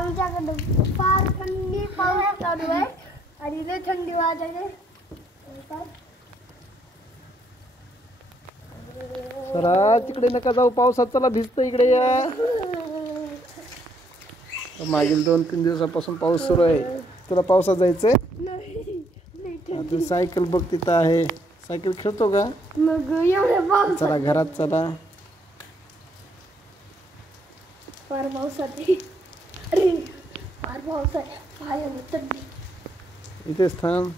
आमच्याकडे फार थंडी पाऊस चालू आहे आणि लय थंडी वाजायला. सरा तिकडे नका जाऊ पावसात, चला भिजतं इकडे या. मागील 2-3 दिवसापासून पाऊस सुरू आहे. तुला पावसात जायचंय? आता सायकल बघ तिथं आहे, सायकल खेळतो का? मग एवढ्या पावसात चला घरात चला. फार पावसात अरे फार पावसात पायाने थंडी. इथेच थांब.